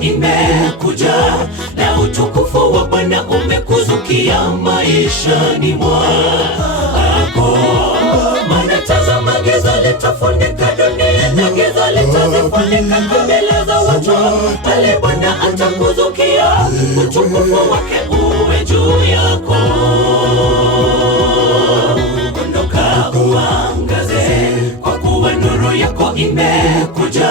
Imekuja na utukufu wa Bwana umekuzukia maishani mwako. Maana tazama, giza litafunika dunia na giza litazifunika kabila za watu, bali Bwana atakuzukia, utukufu wake uwe juu yako. Ondoka uangaze, kwa kuwa nuru yako imekuja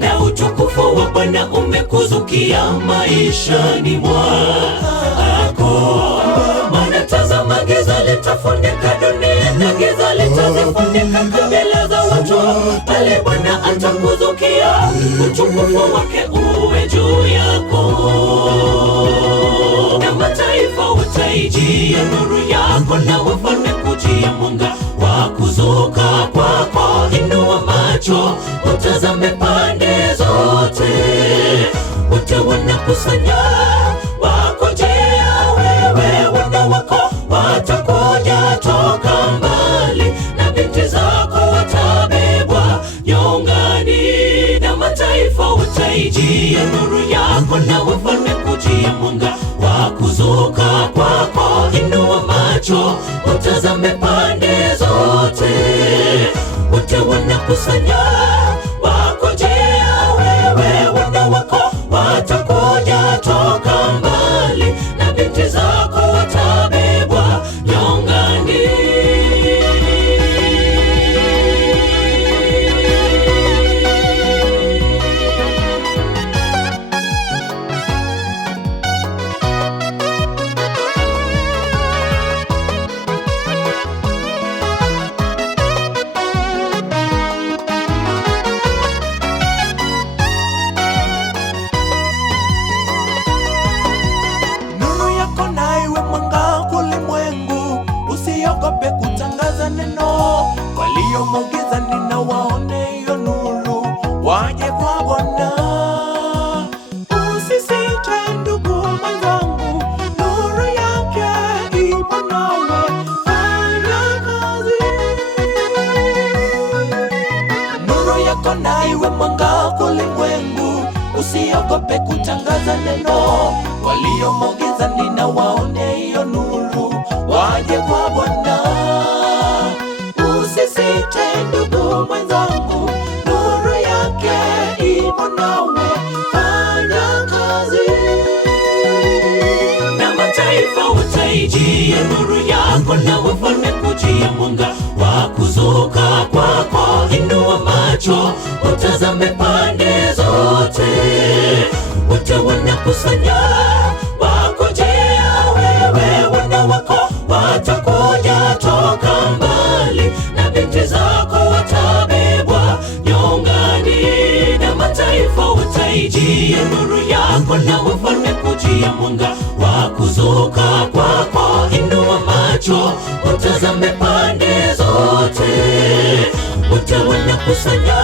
na utukufu wa Bwana umekuzukia maishani mwako. Maana tazama, giza litafunika dunia na giza litazifunika kabila za watu, bali Bwana atakuzukia, utukufu wake uwe juu yako. Na mataifa wataijia nuru yako, na wafalme kujia mwanga wa kuzuka kwako. Inua macho utazame pande zote, wote wanakusanya wakujia wewe. Wana wako watakuja toka mbali, na binti zako watabebwa nyongani. Na mataifa wataijia nuru yako, na wafalme kujia mwanga wa kuzuka kwako. Inua macho utazame pande zote, wote wanakusanya wakujia wewe. Wana wako watakuja toka mbali, na binti zako watabebwa nyongani. Usiogope kutangaza neno, waliomo gizani na waone hiyo nuru, waje kwa Bwana. Usisite ndugu mwenzangu, nuru yake ipo nawe, fanya kazi. Nuru yako na iwe mwanga kwa ulimwengu. Usiogope kutangaza neno, waliomo gizani na waone hiyo nuru, waje kwa Bwana. Usisite ndugu mwenzangu, nuru yake ipo nawe, fanya kazi. Na mataifa wataijia nuru yako, na wafalme kujia mwanga wa kuzuka kwako. Inua macho utazame pande zote, wote wanakusanya wakujia wewe. Wana wako watakuja toka mbali, na binti zako watabebwa nyongani. Na mataifa wataijia nuru yako, na wafalme kujia mwanga wa kuzuka kwako. Inua macho utazame pande zote, wote wanakusanya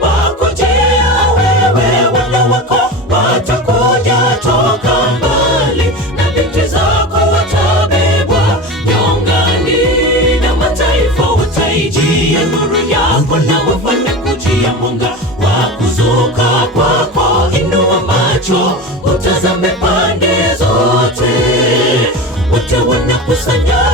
wakujia wewe. Wana wako watakuja toka mbali, na binti zako watabebwa nyongani. Na mataifa wataijia nuru yako, na wafalme kujia mwanga wa kuzuka kwako. Inua macho utazame pande zote, wote wanakusanya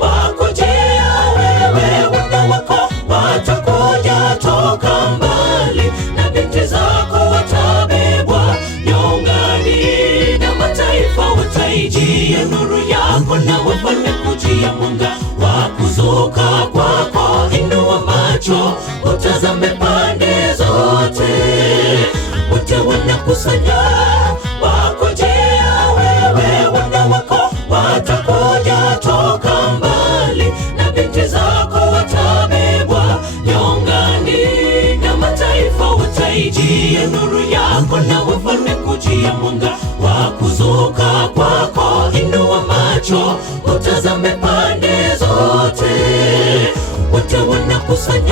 wakujia wewe. Wana wako watakuja toka mbali, na binti zako watabebwa nyongani. Na mataifa wataijia nuru yako, na wafalme kujia mwanga wa kuzuka kwako. Inua macho utazame pande zote, wote wanakusanya wakujia wewe. Wana wako watakuja toka mbali, na binti zako watabebwa nyongani. Na mataifa wataijia nuru yako, na wafalme kujia mwanga wa kuzuka kwako. Inua macho utazame pande zote, wote wanakusanya